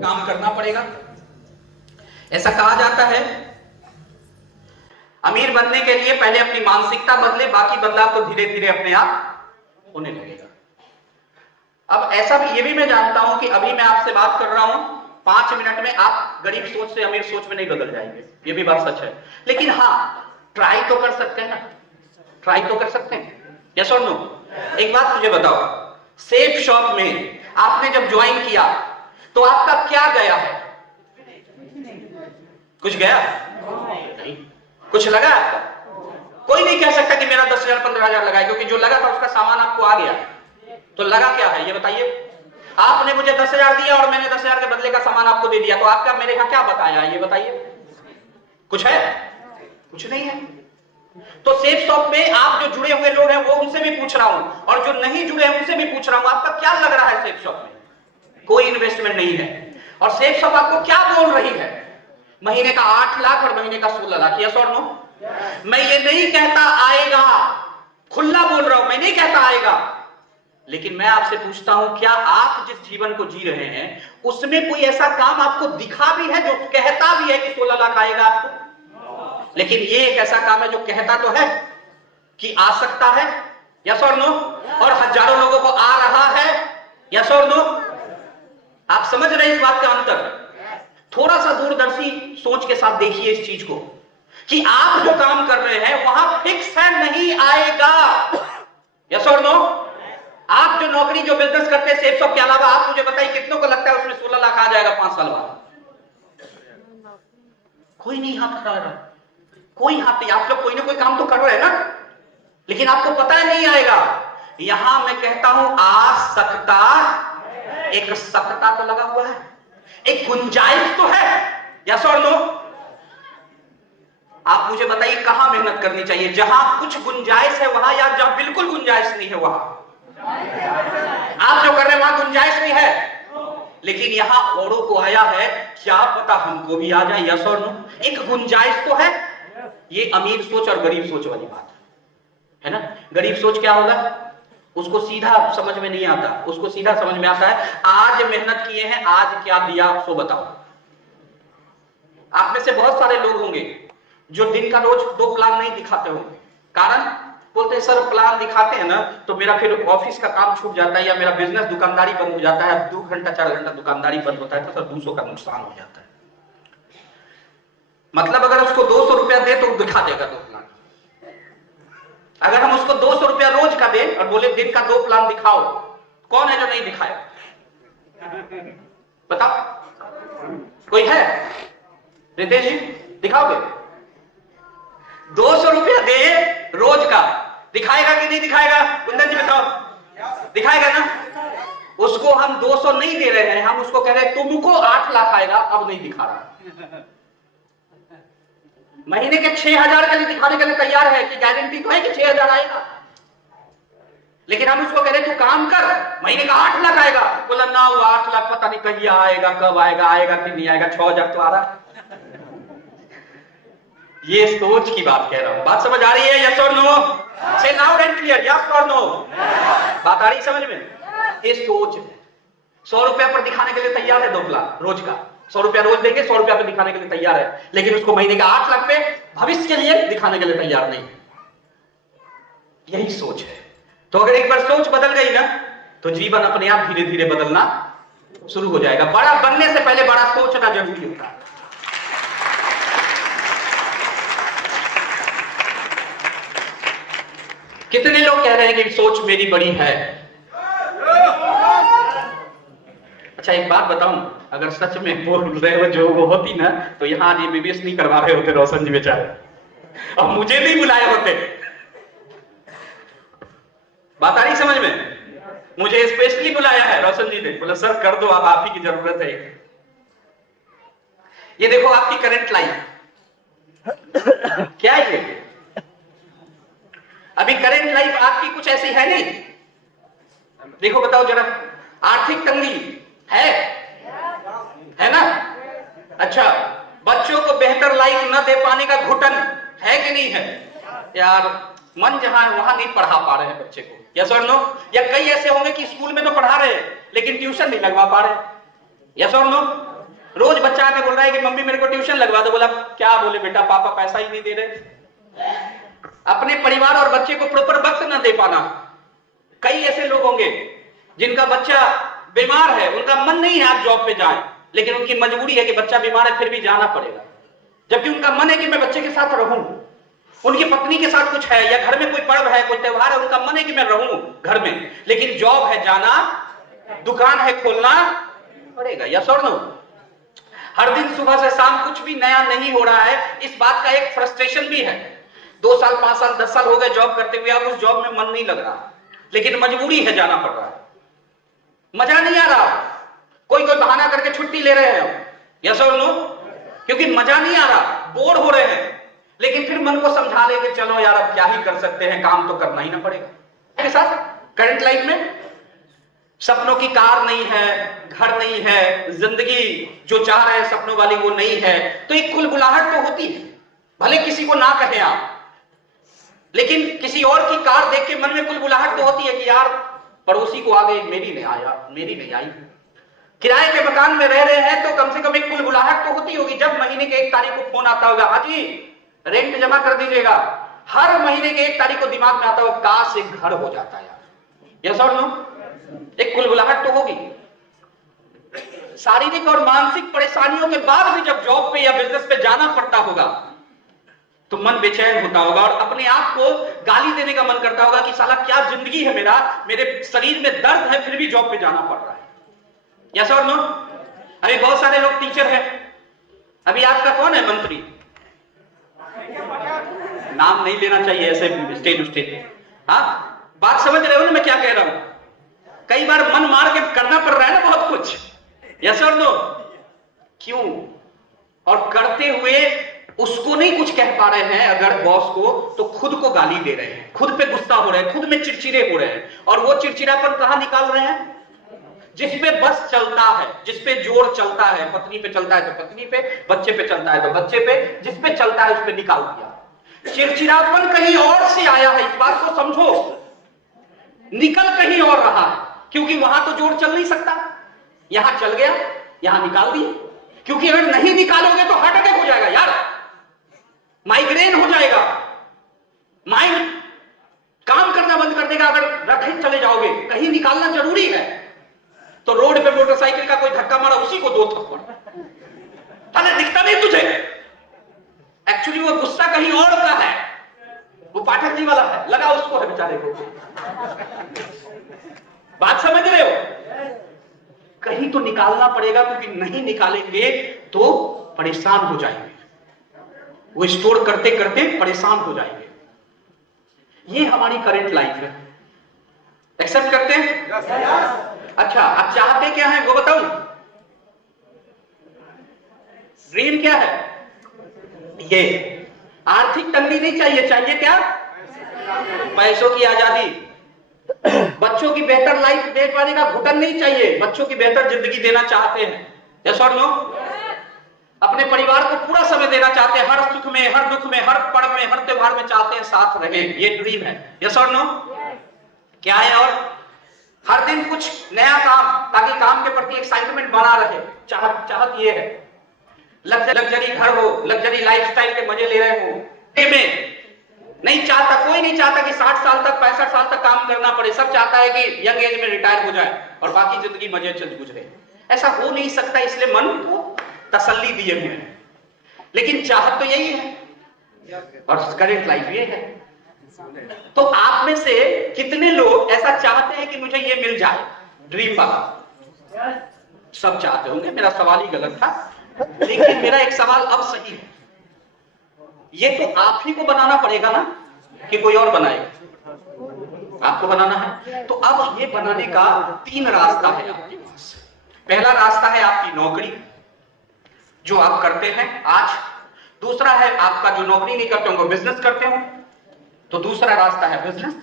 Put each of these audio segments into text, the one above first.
काम करना पड़ेगा। ऐसा कहा जाता है अमीर बनने के लिए पहले अपनी मानसिकता बदले, बाकी बदलाव तो धीरे धीरे अपने आप होने लगेगा। अब ऐसा भी, ये भी मैं जानता हूं कि अभी मैं आपसे बात कर रहा हूं, 5 मिनट में आप गरीब सोच से अमीर सोच में नहीं बदल जाएंगे, ये भी बात सच है। लेकिन हाँ, ट्राई तो कर सकते हैं ना, ट्राई तो कर सकते हैं। यस और नो? एक बात मुझे बताओ, सेफ शॉप में आपने जब ज्वाइन किया तो आपका क्या गया है? कुछ गया नहीं? कुछ लगा आपका? कोई नहीं कह सकता कि मेरा 10,000 15,000 लगा है, क्योंकि जो लगा था उसका सामान आपको आ गया। तो लगा क्या है ये बताइए? आपने मुझे 10,000 दिया और मैंने 10,000 के बदले का सामान आपको दे दिया, तो आपका मेरे यहां क्या बकाया है ये बताइए? कुछ है? कुछ नहीं है। तो सेफ शॉप में आप जो जुड़े हुए लोग हैं वो उनसे भी पूछ रहा हूं, और जो नहीं जुड़े हैं उनसे भी पूछ रहा हूं, आपका क्या लग रहा है सेफ शॉप में? कोई इन्वेस्टमेंट नहीं है। और सेफ शॉप आपको क्या बोल रही है? महीने का 8 लाख और महीने का 16 लाख। यस और नो? मैं ये नहीं कहता आएगा, खुला बोल रहा हूं, मैं नहीं कहता आएगा, लेकिन मैं आपसे पूछता हूं क्या आप जिस जीवन को जी रहे हैं उसमें कोई ऐसा काम आपको दिखा भी है जो कहता भी है कि 16 लाख आएगा आपको? लेकिन ये एक ऐसा काम है जो कहता तो है कि आ सकता है। यस और नो? और हजारों लोगों को आ रहा है। यस और नो? आप समझ रहे हैं इस बात का अंतर? थोड़ा सा दूरदर्शी सोच के साथ देखिए इस चीज को कि आप जो काम कर रहे हैं वहां फिक्स है, नहीं आएगा। यस और नो? आप जो नौकरी जो बिजनेस करते हैं सेफ शॉप के अलावा, आप मुझे बताइए कितनों को लगता है उसमें 16 लाख आ जाएगा 5 साल बाद? कोई नहीं हाथ उठा रहा, कोई हाथ नहीं। आप लोग कोई ना कोई काम तो कर रहे हैं ना, लेकिन आपको पता है नहीं आएगा। यहां मैं कहता हूं आ सकता, एक सकता तो लगा हुआ है, एक गुंजाइश तो है। यस और नो? आप मुझे बताइए कहां मेहनत करनी चाहिए? जहां कुछ गुंजाइश है वहां, या जहां बिल्कुल गुंजाइश नहीं है वहां? आप जो कर रहे हैं वहां गुंजाइश नहीं है, लेकिन यहां औरों को आया है, क्या पता हमको भी आ जाए। यस और नो? एक गुंजाइश तो है। ये अमीर सोच और गरीब सोच वाली बात है ना। गरीब सोच क्या होगा? उसको सीधा समझ में नहीं आता, उसको सीधा समझ में आता है आज मेहनत किए हैं, आज क्या दिया सो बताओ। आप में से बहुत सारे लोग होंगे जो दिन का रोज 2 प्लान नहीं दिखाते होंगे। कारण बोलते हैं सर प्लान दिखाते हैं ना तो मेरा फिर ऑफिस का काम छूट जाता है, या मेरा बिजनेस दुकानदारी बंद हो जाता है। 2 घंटा 4 घंटा दुकानदारी बंद होता है तो सर 200 का नुकसान हो जाता है। मतलब अगर उसको 200 रुपया दे तो दिखा देगा 2 प्लान। अगर हम उसको 200 रुपया रोज का दे और बोले दिन का 2 प्लान दिखाओ, कौन है जो नहीं दिखाएगा? बताओ, कोई है? रितेश जी दिखाओगे? 200 रुपया दे रोज का, दिखाएगा कि नहीं दिखाएगा? कुंदन जी बताओ, दिखाएगा ना? उसको हम 200 नहीं दे रहे हैं, हम उसको कह रहे हैं तुमको 8 लाख आएगा, अब नहीं दिखा रहा। महीने के 6,000 के लिए दिखाने के लिए तैयार है कि गारंटी तो है कि 6,000 आएगा, लेकिन हम उसको कह रहे तू काम कर, महीने का 8 लाख आएगा। बोला ना वो 8 लाख पता नहीं कहीं आएगा, कब आएगा, आएगा कि नहीं आएगा, 6,000 तो आ रहा। ये सोच की बात कह रहा हूं। बात समझ आ रही है? यस और नो? से लाउड एंड क्लियर, यस और नो? बात आ रही समझ में? ये सोच है। 100 रुपया पर दिखाने के लिए तैयार है 2 प्लान रोज का, 100 रुपया रोज देंगे, 100 रुपया पे दिखाने के लिए तैयार है, लेकिन उसको महीने का 8 लाख पे भविष्य के लिए दिखाने के लिए तैयार नहीं। यही सोच है। तो अगर एक बार सोच बदल गई ना तो जीवन अपने आप धीरे धीरे बदलना शुरू हो जाएगा। बड़ा बनने से पहले बड़ा सोचना जरूरी होता है। कितने लोग कह रहे हैं कि सोच मेरी बड़ी है? अच्छा एक बात बताऊं, अगर सच में बोल रहे हो जो वो होती ना तो यहां आज एमबीबीएस नहीं करवा रहे होते रोशन जी बेचारे, और मुझे नहीं बुलाए होते। बात आ रही समझ में? मुझे स्पेशली बुलाया है रोशन जी ने, बोला सर कर दो, अब आप ही की जरूरत है। ये देखो आपकी करंट लाइफ क्या है? ये अभी करंट लाइफ आपकी कुछ ऐसी है नहीं। देखो बताओ जरा, आर्थिक तंगी है ना? अच्छा, बच्चों को बेहतर लाइफ न दे पाने का घुटन है कि नहीं है? यार मन जहां है वहां नहीं पढ़ा पा रहे हैं बच्चे को। यस और नो? या कई ऐसे होंगे कि स्कूल में तो पढ़ा रहे हैं लेकिन ट्यूशन नहीं लगवा पा रहे। यस और नो? रोज बच्चा आके बोल रहा है कि मम्मी मेरे को ट्यूशन लगवा दो। बोला क्या बोले बेटा, पापा पैसा ही नहीं दे रहे। अपने परिवार और बच्चे को प्रॉपर वक्त ना दे पाना। कई ऐसे लोग होंगे जिनका बच्चा बीमार है, उनका मन नहीं है आप जॉब पे जाएं, लेकिन उनकी मजबूरी है कि बच्चा बीमार है फिर भी जाना पड़ेगा, जबकि उनका मन है कि मैं बच्चे के साथ रहूं। उनकी पत्नी के साथ कुछ है या घर में कोई पर्व है, कोई त्योहार है, उनका मन है कि मैं रहूं घर में, लेकिन जॉब है जाना, दुकान है खोलना पड़ेगा। यस और नो? हर दिन सुबह से शाम कुछ भी नया नहीं हो रहा है, इस बात का एक फ्रस्ट्रेशन भी है। 2 साल 5 साल 10 साल हो गए जॉब करते हुए, अब उस जॉब में मन नहीं लग रहा, लेकिन मजबूरी है जाना पड़ रहा है। मजा नहीं आ रहा, कोई कोई बहाना करके छुट्टी ले रहे हैं। यस और नो? क्योंकि मजा नहीं आ रहा, बोर हो रहे हैं, लेकिन फिर मन को समझा ले कि चलो यार अब क्या ही कर सकते हैं, काम तो करना ही ना पड़ेगा। मेरे साथ करंट लाइफ में सपनों की कार नहीं है, घर नहीं है, जिंदगी जो चाह रहे हैं सपनों वाली वो नहीं है, तो एक कुलबुलाहट तो होती है, भले किसी को ना कहे आप, लेकिन किसी और की कार देख के मन में कुलबुलाहट तो होती है कि यार पड़ोसी को आगे मेरी नहीं आया, मेरी नहीं आई। किराए के मकान में रह रहे हैं तो कम से कम एक कुलबुलाहट तो होती होगी, जब महीने के 1 तारीख को फोन आता होगा, हाँ जी रेंट जमा कर दीजिएगा, हर महीने के 1 तारीख को दिमाग में आता होगा काश एक घर हो जाता यार। यस और नो? एक कुलबुलाहट तो होगी। शारीरिक और मानसिक परेशानियों के बाद भी जब जॉब पे या बिजनेस पे जाना पड़ता होगा तो मन बेचैन होता होगा और अपने आप को गाली देने का मन करता होगा कि साला क्या जिंदगी है मेरा, मेरे शरीर में दर्द है फिर भी जॉब पे जाना पड़ रहा है। यस और नो? अभी बहुत सारे लोग टीचर हैं, अभी आपका कौन है मंत्री? नाम नहीं लेना चाहिए ऐसे स्टेट। हाँ, बात समझ रहे हो ना मैं क्या कह रहा हूं? कई बार मन मार के करना पड़ रहा है ना बहुत कुछ। यस और नो? क्यों? और करते हुए उसको नहीं कुछ कह पा रहे हैं अगर बॉस को, तो खुद को गाली दे रहे हैं, खुद पे गुस्सा हो रहे हैं, खुद में चिड़चिड़े हो रहे हैं। और वो चिड़चिड़ापन कहां निकाल रहे हैं? जिस पे बस चलता है, जिस पे जोर चलता है, पत्नी पे चलता है तो पत्नी पे, बच्चे पे चलता है तो बच्चे पे, जिस पे चलता है उस पे निकाल दिया। चिड़चिड़ापन कहीं और से आया है, इस बात को समझो। निकल कहीं और रहा है, क्योंकि वहां तो जोर चल नहीं सकता, यहां चल गया, यहां निकाल दिया। क्योंकि अगर नहीं निकालोगे तो हार्ट अटैक हो जाएगा यार, माइग्रेन हो जाएगा, माइंड काम करना बंद कर देगा अगर रखे चले जाओगे। कहीं निकालना जरूरी है। तो रोड पे मोटरसाइकिल का कोई धक्का मारा, उसी को 2 थप्पड़, अरे दिखता नहीं तुझे? एक्चुअली वो गुस्सा कहीं और का है, वो पाठक जी वाला है, लगा उसको है बेचारे को। बात समझ रहे हो? कहीं तो निकालना पड़ेगा, क्योंकि नहीं निकालेंगे तो परेशान हो जाएंगे, वो स्टोर करते करते परेशान हो जाएंगे। ये हमारी करंट लाइफ है। एक्सेप्ट करते हैं? अच्छा, अब चाहते क्या है वो बताऊं? ड्रीम क्या है? ये आर्थिक तंगी नहीं चाहिए, चाहिए क्या? पैसों की आजादी, बच्चों की बेहतर लाइफ दे पाने का घुटन नहीं चाहिए, बच्चों की बेहतर जिंदगी देना चाहते हैं। यस और नो? अपने परिवार को पूरा समय देना चाहते हैं, हर सुख में, हर दुख में, हर पर्व में, हर त्योहार में चाहते हैं साथ रहे। ये ड्रीम है। यस और नो? क्या है? और हर दिन कुछ नया काम, ताकि काम के प्रति एक्साइटमेंट बना रहे। चाहत ये है लग्जरी घर हो, लग्जरी लाइफस्टाइल के मजे ले रहे हो। में नहीं चाहता, कोई नहीं चाहता कि 60 साल तक 65 साल तक काम करना पड़े। सब चाहता है कि यंग एज में रिटायर हो जाए और बाकी जिंदगी मजे चल गुजरे। ऐसा हो नहीं सकता, इसलिए मन को तसल्ली दिए हुए हैं, लेकिन चाहत तो यही है और करंट लाइफ ये है। तो आप में से कितने लोग ऐसा चाहते हैं कि मुझे ये मिल जाए, ड्रीम वाला? सब चाहते होंगे, मेरा सवाल ही गलत था, लेकिन मेरा एक सवाल अब सही है। ये तो आप ही को बनाना पड़ेगा ना, कि कोई और बनाएगा? आपको बनाना है। तो अब ये बनाने का 3 रास्ता है आपके पास। पहला रास्ता है आपकी नौकरी, जो आप करते हैं आज। दूसरा है आपका जो नौकरी नहीं करते हो, बिजनेस करते हो, तो दूसरा रास्ता है बिजनेस।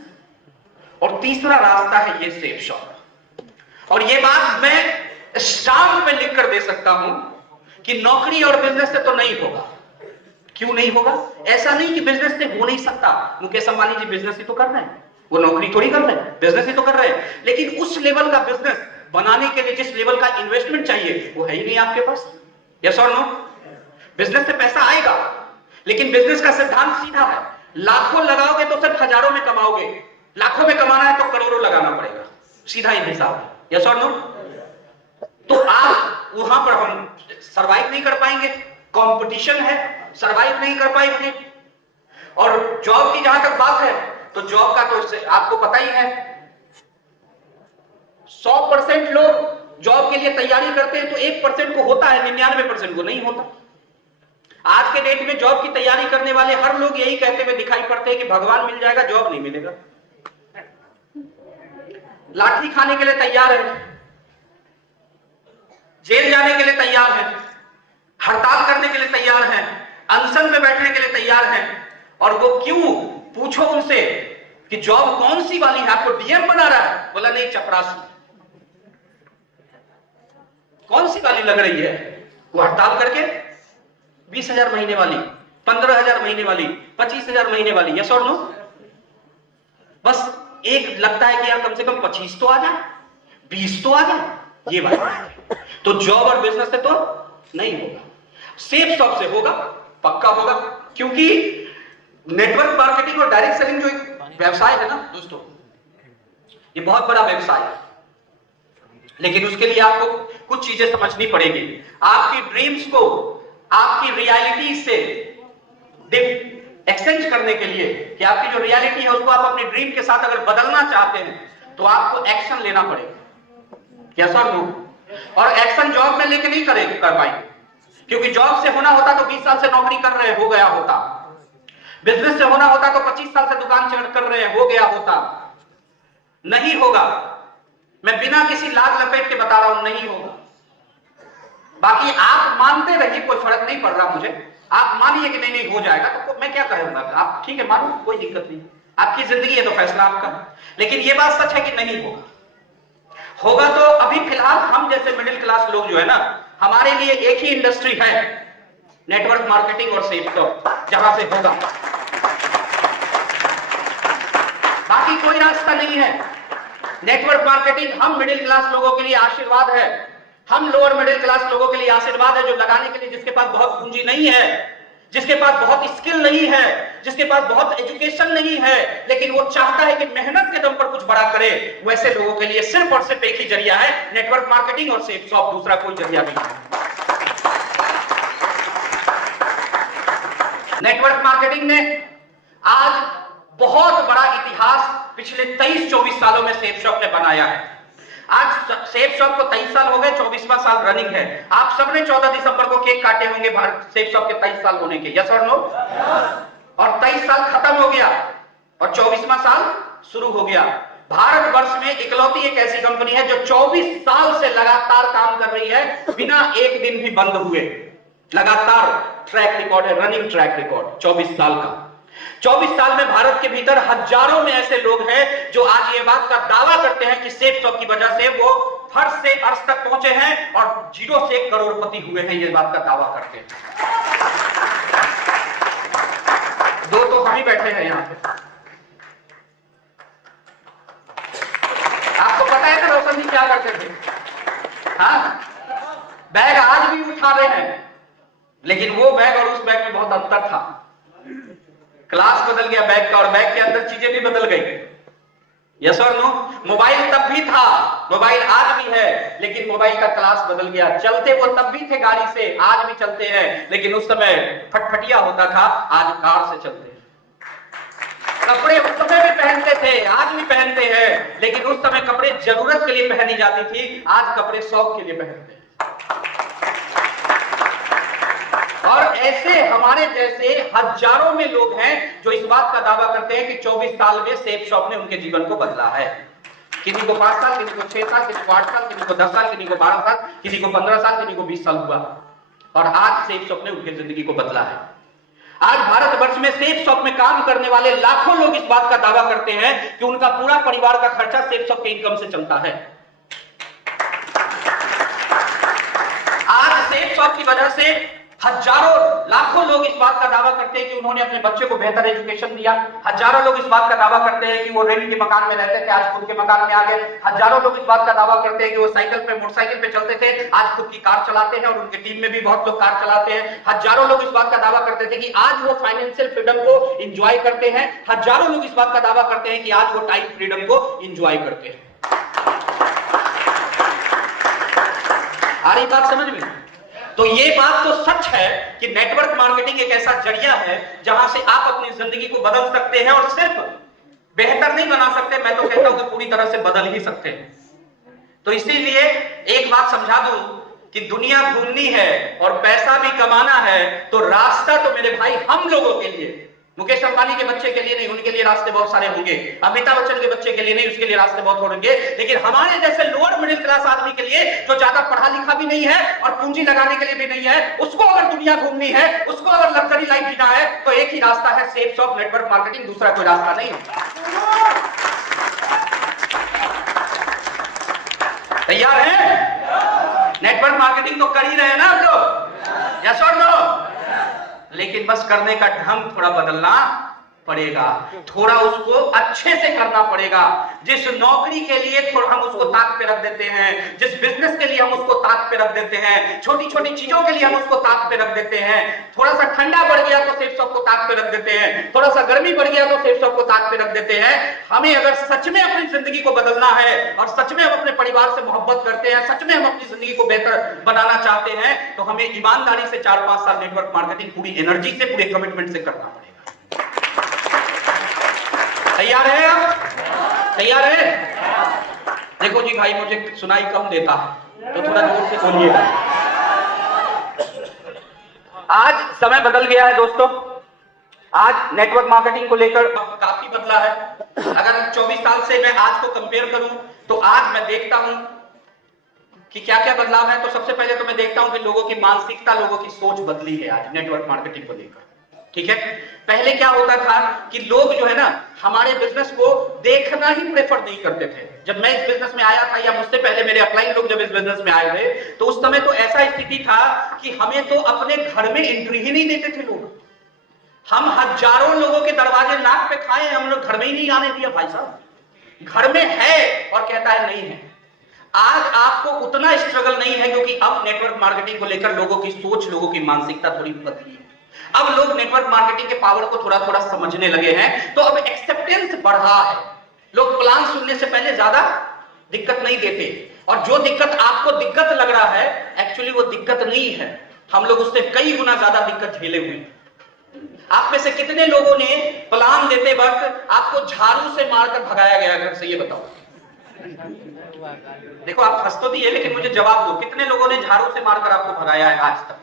और तीसरा रास्ता है ये सेफ शॉप। और ये बात मैं स्टाम्प पे लिख कर दे सकता हूं कि नौकरी और बिजनेस से तो नहीं होगा। क्यों नहीं होगा? ऐसा नहीं कि बिजनेस से हो नहीं सकता। मुकेश अंबानी जी बिजनेस ही तो कर रहे हैं, वो नौकरी थोड़ी कर रहे हैं, बिजनेस ही तो कर रहे हैं। लेकिन उस लेवल का बिजनेस बनाने के लिए जिस लेवल का इन्वेस्टमेंट चाहिए वो है ही नहीं आपके पास। यस और नो? बिजनेस से पैसा आएगा, लेकिन बिजनेस का सिद्धांत सीधा है, लाखों लगाओगे तो सिर्फ हजारों में कमाओगे, लाखों में कमाना है तो करोड़ों लगाना पड़ेगा, सीधा ही हिसाब है। यस और नो? तो आप वहां पर हम सरवाइव नहीं कर पाएंगे, कंपटीशन है, सरवाइव नहीं कर पाएंगे। और जॉब की जहां तक बात है तो जॉब का तो आपको पता ही है, 100% लोग जॉब के लिए तैयारी करते हैं तो 1% को होता है, 99% को नहीं होता। आज के डेट में जॉब की तैयारी करने वाले हर लोग यही कहते हुए दिखाई पड़ते हैं कि भगवान मिल जाएगा, जॉब नहीं मिलेगा। लाठी खाने के लिए तैयार है, जेल जाने के लिए तैयार है, हड़ताल करने के लिए तैयार है, अनशन में बैठने के लिए तैयार है। और वो क्यों? पूछो उनसे कि जॉब कौन सी वाली है, आपको डीएम बना रहा है? बोला नहीं, चपरासी। कौन सी वाली लग रही है? वो हड़ताल करके 20,000 महीने वाली, 15,000 महीने वाली, 25,000 महीने वाली। यस और नो? बस एक लगता है कि यार कम से कम 25 तो आ जाए, 20 तो आ जाए, ये बात है। तो जॉब और बिजनेस से तो नहीं होगा, सेफ शॉप से होगा, पक्का होगा। क्योंकि नेटवर्क मार्केटिंग और डायरेक्ट सेलिंग जो एक व्यवसाय है ना दोस्तों, ये बहुत बड़ा व्यवसाय है, लेकिन उसके लिए आपको कुछ चीजें समझनी पड़ेगी। आपकी ड्रीम्स को आपकी रियलिटी से एक्सचेंज करने के लिए, कि आपकी जो रियलिटी है उसको आप अपने ड्रीम के साथ अगर बदलना चाहते हैं तो आपको एक्शन लेना पड़ेगा। क्या सर नो? और एक्शन जॉब में लेके नहीं कर पाएंगे, क्योंकि जॉब से होना होता तो 20 साल से नौकरी कर रहे हो गया होता, बिजनेस से होना होता तो 25 साल से दुकान कर रहे हो गया होता। नहीं होगा, मैं बिना किसी लाग लपेट के बता रहा हूं, नहीं होगा। बाकी आप मानते रहिए, कोई फर्क नहीं पड़ रहा मुझे, आप मानिए कि नहीं हो जाएगा तो मैं क्या करूंगा, आप ठीक है मानो, कोई दिक्कत नहीं, आपकी जिंदगी है तो फैसला आपका। लेकिन यह बात सच है कि नहीं होगा। होगा तो अभी फिलहाल हम जैसे मिडिल क्लास लोग जो है ना, हमारे लिए एक ही इंडस्ट्री है, नेटवर्क मार्केटिंग और सेफ शॉप, जहां से होगा, बाकी कोई रास्ता नहीं है। नेटवर्क मार्केटिंग हम मिडिल क्लास लोगों के लिए आशीर्वाद है, हम लोअर मिडिल क्लास लोगों के लिए आशीर्वाद है, जो लगाने के लिए जिसके पास बहुत पूंजी नहीं है, जिसके पास बहुत स्किल नहीं है, जिसके पास बहुत एजुकेशन नहीं है, लेकिन वो चाहता है कि मेहनत के दम पर कुछ बड़ा करे, वैसे लोगों के लिए सिर्फ और सिर्फ एक ही जरिया है, नेटवर्क मार्केटिंग और सेफ शॉप, दूसरा कोई जरिया नहीं है। नेटवर्क मार्केटिंग ने आज बहुत बड़ा इतिहास पिछले 23-24 सालों में सेफ शॉप ने बनाया है। आज सेफ शॉप को 23 साल हो गए, 24वां साल रनिंग है। आप सबने 14 दिसंबर को केक काटे होंगे भारत सेफ शॉप के 23 साल होने के, यस और नो? और 23 साल खत्म हो गया और 24वां साल शुरू हो गया। भारतवर्ष में इकलौती एक ऐसी कंपनी है जो 24 साल से लगातार काम कर रही है, बिना एक दिन भी बंद हुए। लगातार ट्रैक रिकॉर्ड है, रनिंग ट्रैक रिकॉर्ड 24 साल का। 24 साल में भारत के भीतर हजारों में ऐसे लोग हैं जो आज ये बात का दावा करते हैं कि सेफ शॉप की वजह से वो फर्श से अर्श तक पहुंचे हैं और 0 से करोड़पति हुए हैं, ये बात का दावा करते हैं। दो तो हम ही बैठे हैं यहां पे। आपको पता है कि रोशन जी क्या करते थे? हाँ, बैग आज भी उठा रहे हैं, लेकिन वो बैग और उस बैग में बहुत अंतर था। क्लास बदल गया बैग का, और बैग के अंदर चीजें भी बदल गई। यस और नो? मोबाइल तब भी था, मोबाइल आज भी है, लेकिन मोबाइल का क्लास बदल गया। चलते वो तब भी थे गाड़ी से, आज भी चलते हैं, लेकिन उस समय फटफटिया होता था, आज कार से चलते हैं। कपड़े उस समय भी पहनते थे, आज भी पहनते हैं, लेकिन उस समय कपड़े जरूरत के लिए पहनी जाती थी, आज कपड़े शौक के लिए पहनते हैं। और ऐसे हमारे जैसे हजारों में लोग हैं जो इस बात का दावा करते हैं कि 24 साल में सेफ शॉप ने उनके जीवन को बदला है। किसी को 5 साल, किसी को 6 साल, किसी को 8 साल, किसी को 10 साल, किसी को 12 साल, किसी को 15 साल, किसी को 20 साल हुआ, और आज सेफ शॉप ने उनकी जिंदगी को बदला है। आज भारतवर्ष में सेफ शॉप में काम करने वाले लाखों लोग इस बात का दावा करते हैं कि उनका पूरा परिवार का खर्चा सेफ शॉप के इनकम से चलता है। आज सेफ शॉप की वजह से हजारों लाखों लोग इस बात का दावा करते हैं कि उन्होंने अपने बच्चे को बेहतर एजुकेशन दिया। हजारों लोग इस बात का दावा करते हैं कि वो रेंट के मकान में रहते थे, आज खुद के मकान में आ गए। हजारों लोग इस बात का दावा करते हैं कि वो साइकिल पे मोटरसाइकिल पे चलते थे, आज खुद की कार चलाते हैं, और उनकी टीम में भी बहुत लोग कार चलाते हैं। हजारों लोग इस बात का दावा करते थे कि आज वो फाइनेंशियल फ्रीडम को एंजॉय करते हैं। हजारों लोग इस बात का दावा करते हैं कि आज वो टाइम फ्रीडम को एंजॉय करते हैं। आ रही बात समझ में? तो ये बात तो सच है कि नेटवर्क मार्केटिंग एक ऐसा जरिया है जहां से आप अपनी जिंदगी को बदल सकते हैं, और सिर्फ बेहतर नहीं बना सकते, मैं तो कहता हूं कि पूरी तरह से बदल ही सकते हैं। तो इसीलिए एक बात समझा दूं कि दुनिया घूमनी है और पैसा भी कमाना है, तो रास्ता तो मेरे भाई हम लोगों के लिए, मुकेश अंबानी के बच्चे के लिए नहीं, उनके लिए रास्ते बहुत सारे होंगे, अमिताभ बच्चन के बच्चे के लिए नहीं, उसके लिए रास्ते बहुत होंगे, लेकिन हमारे जैसे लोअर मिडिल क्लास आदमी के लिए, जो ज्यादा पढ़ा लिखा भी नहीं है और पूंजी लगाने के लिए भी नहीं है, उसको अगर दुनिया घूमनी है, उसको अगर लग्जरी लाइफ जीना है, तो एक ही रास्ता है, सेफ शॉप नेटवर्क मार्केटिंग, दूसरा कोई रास्ता नहीं होता। तैयार है? नेटवर्क मार्केटिंग तो कर ही रहे हैं ना आप लोग, यस और नो? लेकिन बस करने का ढंग थोड़ा बदलना पड़ेगा, थोड़ा उसको अच्छे से करना पड़ेगा। जिस नौकरी के लिए थोड़ा हम उसको ताक पे रख देते हैं, जिस बिजनेस के लिए हम उसको ताक पे रख देते हैं, छोटी छोटी चीजों के लिए हम उसको ताक पे रख देते हैं। थोड़ा सा ठंडा बढ़ गया तो सेफ शॉप को ताक पे रख देते हैं, थोड़ा सा गर्मी बढ़ गया तो सेफ शॉप को ताक पे रख देते हैं। हमें अगर सच में अपनी जिंदगी को बदलना है, और सच में हम अपने परिवार से मोहब्बत करते हैं, सच में हम अपनी जिंदगी को बेहतर बनाना चाहते हैं, तो हमें ईमानदारी से 4-5 साल नेटवर्क मार्केटिंग पूरी एनर्जी से, पूरे कमिटमेंट से करना पड़ेगा। तैयार है आप? तैयार है? देखो जी भाई, मुझे सुनाई कम देता है तो थोड़ा जोर से बोलिएगा। आज समय बदल गया है दोस्तों, आज नेटवर्क मार्केटिंग को लेकर काफी बदला है। अगर 24 साल से मैं आज को कंपेयर करूं, तो आज मैं देखता हूं कि क्या क्या बदलाव है। तो सबसे पहले तो मैं देखता हूं कि लोगों की मानसिकता, लोगों की सोच बदली है आज नेटवर्क मार्केटिंग को लेकर। ठीक है, पहले क्या होता था कि लोग जो है ना, हमारे बिजनेस को देखना ही प्रेफर नहीं करते थे। जब मैं इस बिजनेस में आया था, या मुझसे पहले मेरे अपलाइन लोग जब इस बिजनेस में आए थे, तो उस समय तो ऐसा स्थिति था कि हमें तो अपने घर में एंट्री ही नहीं देते थे लोग। हम हजारों लोगों के दरवाजे नाक पे खाए, हम लोग घर में ही नहीं आने दिया। भाई साहब घर में है और कहता है नहीं है। आज आपको उतना स्ट्रगल नहीं है, क्योंकि अब नेटवर्क मार्केटिंग को लेकर लोगों की सोच, लोगों की मानसिकता थोड़ी बदली है। अब लोग नेटवर्क मार्केटिंग के पावर को थोड़ा थोड़ा समझने लगे हैं, तो अब एक्सेप्टेंस बढ़ा है। लोग प्लान सुनने से पहले ज्यादा दिक्कत नहीं देते, और जो दिक्कत आपको दिक्कत लग रहा है, एक्चुअली वो दिक्कत नहीं है। हम लोग उससे कई गुना ज्यादा दिक्कत झेले हुए हैं। आप में से कितने लोगों ने प्लान देते वक्त आपको झाड़ू से मारकर भगाया गया घर से, ये बताओ। देखो आप हंस तो दिए, लेकिन मुझे जवाब दो, कितने लोगों ने झाड़ू से मारकर आपको भगाया है आज तक?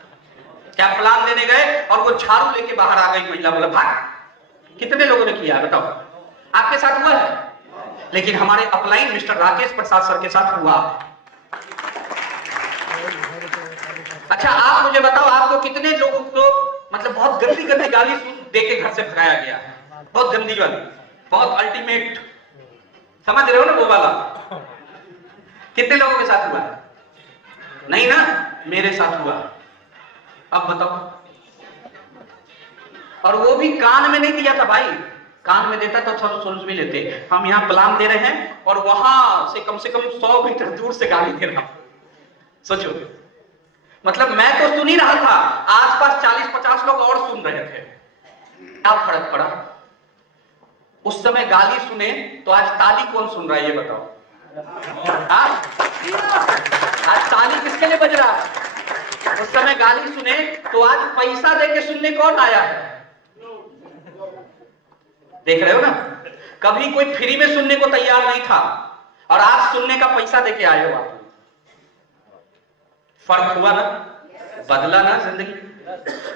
क्या प्लान देने गए और वो झाड़ू लेके बाहर आ गई महिला, बोला भाग? कितने लोगों ने किया बताओ? आपके साथ हुआ है? लेकिन हमारे अपलाइन मिस्टर राकेश प्रसाद सर के साथ हुआ। अच्छा आप मुझे बताओ, आपको कितने लोगों को मतलब बहुत गंदी गंदी गाली दे के घर से भगाया गया? बहुत गंदी गाली, बहुत अल्टीमेट, समझ रहे हो ना वो वाला? कितने लोगों के साथ हुआ? नहीं ना, मेरे साथ हुआ। अब बताओ, और वो भी कान में नहीं दिया था भाई, कान में देता तो थोड़ा सुन भी लेते। हम यहाँ प्लान दे रहे हैं और वहां से कम 100 मीटर दूर से गाली दे रहा। सोचो, मतलब मैं तो सुन ही रहा था, आसपास 40-50 लोग और सुन रहे थे। क्या फर्क पड़ा? उस समय गाली सुने तो आज ताली कौन सुन रहा है, ये बताओ? आज ताली किसके लिए बज रहा है? उस समय गाली सुने तो आज पैसा देके सुनने कौन आया है? देख रहे हो ना, कभी कोई फ्री में सुनने को तैयार नहीं था, और आज सुनने का पैसा देके आए हो आप। फर्क हुआ ना, बदला ना जिंदगी।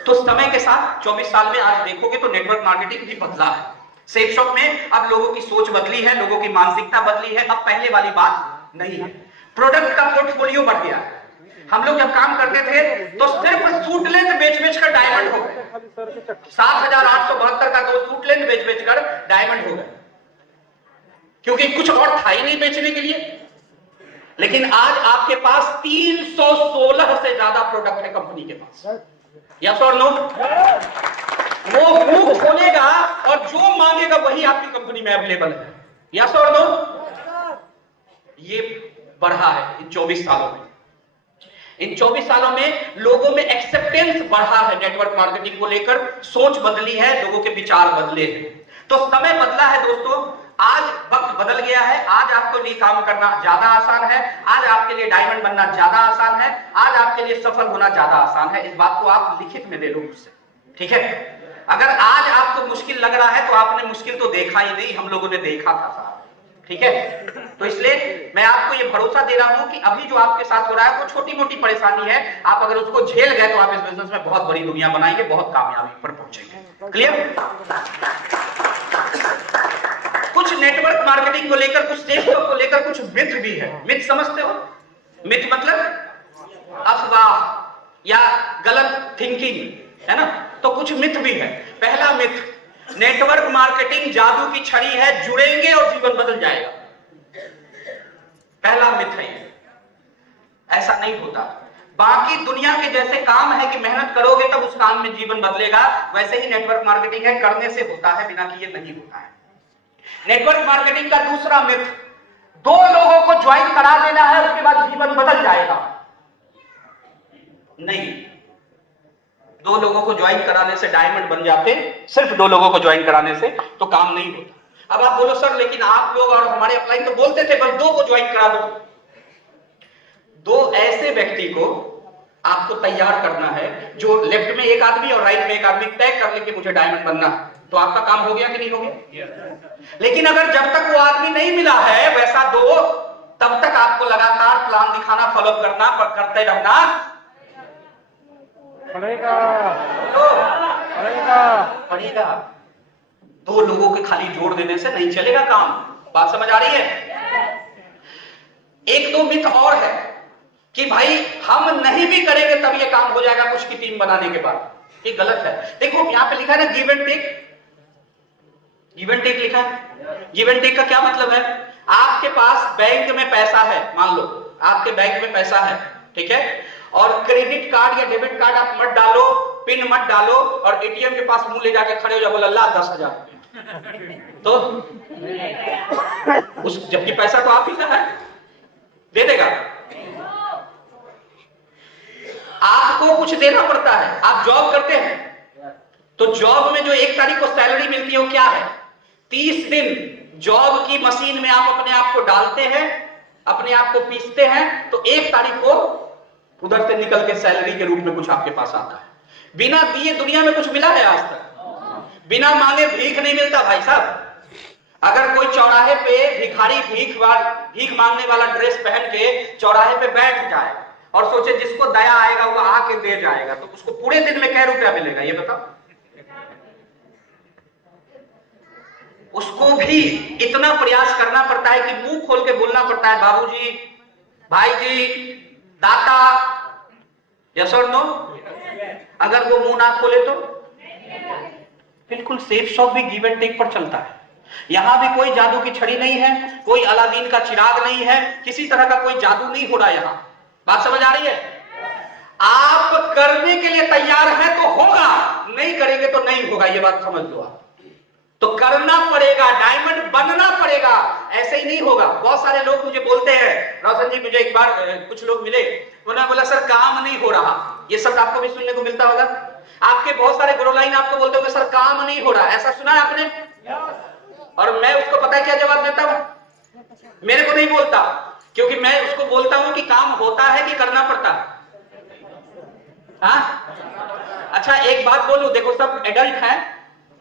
तो समय के साथ 24 साल में आज देखोगे तो नेटवर्क मार्केटिंग भी बदला है। सेफ शॉप में अब लोगों की सोच बदली है, लोगों की मानसिकता बदली है। अब पहले वाली बात नहीं है, प्रोडक्ट का पोर्टफोलियो बढ़ गया। हम लोग जब काम करते थे तो सिर्फ सूट लेंथ बेच कर डायमंड हो गए। 7,872 का तो सूट लेंथ बेच कर डायमंड हो गए, क्योंकि कुछ और था ही नहीं बेचने के लिए। लेकिन आज आपके पास 316 से ज्यादा प्रोडक्ट है कंपनी के पास। यस और नो? वो मुंह खोलेगा और जो मांगेगा वही आपकी कंपनी में अवेलेबल है। यस और नो? ये बढ़ा है इन 24 सालों में। इन 24 सालों में लोगों में एक्सेप्टेंस बढ़ा है नेटवर्क मार्केटिंग को लेकर, सोच बदली है, लोगों के विचार बदले हैं। तो समय बदला है दोस्तों, आज वक्त बदल गया है। आज आपके लिए काम करना ज्यादा आसान है, आज आपके लिए डायमंड बनना ज्यादा आसान है, आज आपके लिए सफल होना ज्यादा आसान है। इस बात को आप लिखित में ले लो मुझसे, ठीक है? अगर आज आपको मुश्किल लग रहा है तो आपने मुश्किल तो देखा ही नहीं, हम लोगों ने देखा था साहब, ठीक है? तो इसलिए मैं आपको ये भरोसा दे रहा हूं कि अभी जो आपके साथ हो रहा है वो छोटी मोटी परेशानी है, आप अगर उसको झेल गए तो आप इस बिजनेस में बहुत बड़ी दुनिया बनाएंगे, बहुत कामयाबी पर पहुंचेंगे। क्लियर? कुछ नेटवर्क मार्केटिंग को लेकर, कुछ सेल्स को लेकर कुछ मिथ भी है। मिथ समझते हो? मिथ मतलब अफवाह या गलत थिंकिंग, है ना? तो कुछ मिथ भी है। पहला मिथ, नेटवर्क मार्केटिंग जादू की छड़ी है, जुड़ेंगे और जीवन बदल जाएगा। पहला मिथ है, ऐसा नहीं होता। बाकी दुनिया के जैसे काम है कि मेहनत करोगे तब उस काम में जीवन बदलेगा, वैसे ही नेटवर्क मार्केटिंग है, करने से होता है, बिना किए नहीं होता है। नेटवर्क मार्केटिंग का दूसरा मिथ, 2 लोगों को ज्वाइन करा देना है उसके बाद जीवन बदल जाएगा। नहीं, 2 लोगों को ज्वाइन कराने से डायमंड बन जाते, सिर्फ 2 लोगों को ज्वाइन कराने से तो काम नहीं होता। अब आप बोलो सर लेकिन आप लोग और हमारे अपलाइन तो बोलते थे बस 2 को ज्वाइन करा दो। 2 ऐसे व्यक्ति को आपको तैयार करना है जो लेफ्ट में एक आदमी और राइट में एक आदमी तय कर ले कि मुझे डायमंड बनना है, तो आपका काम हो गया कि नहीं हो गया? लेकिन अगर जब तक वो आदमी नहीं मिला है वैसा 2, तब तक आपको लगातार प्लान दिखाना, फॉलोअप करना, करते रहना पड़ेगा। 2 लोगों के खाली जोड़ देने से नहीं चलेगा काम। बात समझ आ रही है? 1-2 मिथ और है कि भाई हम नहीं भी करेंगे तब ये काम हो जाएगा कुछ की टीम बनाने के बाद। ये गलत है। देखो यहां पे लिखा है ना give and take, give and take लिखा है। गिव एंड टेक का क्या मतलब है? आपके पास बैंक में पैसा है, मान लो आपके बैंक में पैसा है, ठीक है, और क्रेडिट कार्ड या डेबिट कार्ड आप मत डालो, पिन मत डालो और एटीएम के पास मुंह ले जाके खड़े हो जाओ, बोला ला 10,000 तो उस जबकि पैसा तो आप ही का है, दे देगा? आपको कुछ देना पड़ता है। आप जॉब करते हैं तो जॉब में जो 1 तारीख को सैलरी मिलती है वो क्या है? 30 दिन जॉब की मशीन में आप अपने आप को डालते हैं, अपने आप को पीसते हैं, तो 1 तारीख को उधर से निकल के सैलरी के रूप में कुछ आपके पास आता है। बिना दिए दुनिया में कुछ मिला है आज तक? बिना मांगे भीख नहीं मिलता भाई साहब। अगर कोई चौराहे पे भिखारी भीख मांगने वाला ड्रेस पहन के चौराहे पे बैठ जाए और सोचे जिसको दया आएगा वो आके दे जाएगा, तो उसको पूरे दिन में क्या रुपया मिलेगा ये बताओ? उसको भी इतना प्रयास करना पड़ता है कि मुंह खोल के बोलना पड़ता है, बाबूजी, भाईजी, दाता, यस और नो? अगर वो मुंह ना खोले तो बिल्कुल सेफ शॉप भी गिव एंड टेक पर चलता है। यहां भी कोई जादू की छड़ी नहीं है, कोई अलादीन का चिराग नहीं है, किसी तरह का कोई जादू नहीं हो रहा यहां। बात समझ आ रही है? आप करने के लिए तैयार हैं तो होगा, नहीं करेंगे तो नहीं होगा, ये बात समझ लो आप। तो करना पड़ेगा, डायमंड बनना पड़ेगा, ऐसे ही नहीं होगा। बहुत सारे लोग मुझे बोलते हैं, रोशन जी मुझे एक बार कुछ लोग मिले, उन्होंने बोला सर काम नहीं हो रहा। ये शब्द आपको भी सुनने को मिलता होगा। आपके बहुत सारे गुरुलाइन आपको बोलते होंगे सर काम नहीं हो रहा, ऐसा सुना है आपने? और मैं उसको पता है क्या जवाब देता हूं? मेरे को नहीं बोलता, क्योंकि मैं उसको बोलता हूं कि काम होता है कि करना पड़ता है। हाँ? अच्छा एक बात बोलूं, देखो सब एडल्ट हैं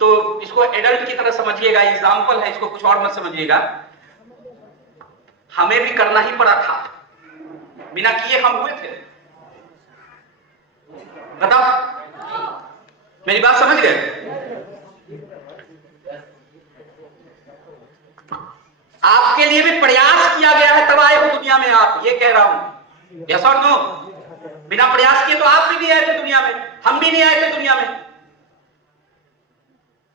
तो इसको एडल्ट की तरह समझिएगा, एग्जाम्पल है, इसको कुछ और मत समझिएगा। हमें भी करना ही पड़ा था, बिना किए हम हुए थे। बताओ मेरी बात समझ गए? आपके लिए भी प्रयास किया गया है तब आए हो दुनिया में आप, ये कह रहा हूं। यस और नो? बिना प्रयास किए तो आप भी नहीं आए थे दुनिया में, हम भी नहीं आए थे दुनिया में।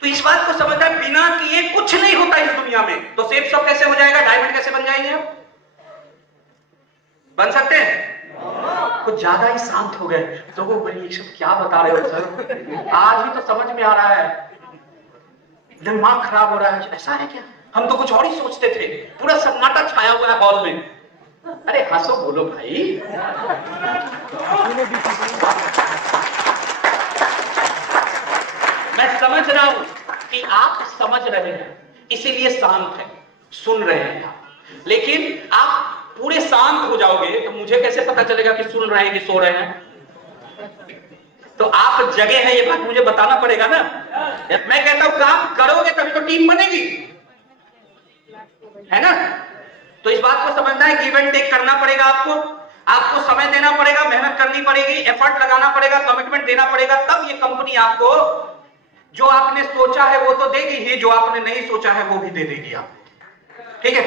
तो इस बात को समझना, बिना किए कुछ नहीं होता इस दुनिया में। तो सेफ शॉप कैसे हो जाएगा, डायमंड कैसे बन जाएंगे आप? बन सकते हैं? आप कुछ ज्यादा ही शांत हो गए। तो वो बोली ये सब क्या बता रहे हो सर, आज ही तो समझ में आ रहा है, दिमाग खराब हो रहा है। ऐसा है क्या, हम तो कुछ और ही सोचते थे। पूरा सन्नाटा छाया हुआ है हॉल में। अरे हंसो बोलो भाई। मैं समझ रहा हूं कि आप समझ रहे हैं, इसीलिए शांत है, सुन रहे हैं आप। लेकिन आप पूरे शांत हो जाओगे तो मुझे कैसे पता चलेगा कि सुन रहे हैं कि सो रहे हैं? तो आप जगे हैं, ये बात मुझे बताना पड़ेगा ना। मैं कहता हूं काम करोगे तभी तो टीम बनेगी, है ना। तो इस बात को समझना है, गिव एंड टेक करना पड़ेगा आपको समय देना पड़ेगा, मेहनत करनी पड़ेगी, एफर्ट लगाना पड़ेगा, कमिटमेंट देना पड़ेगा, तब ये कंपनी आपको जो आपने सोचा है वो तो देगी ही, जो आपने नहीं सोचा है वो भी दे देगी आपको। ठीक है।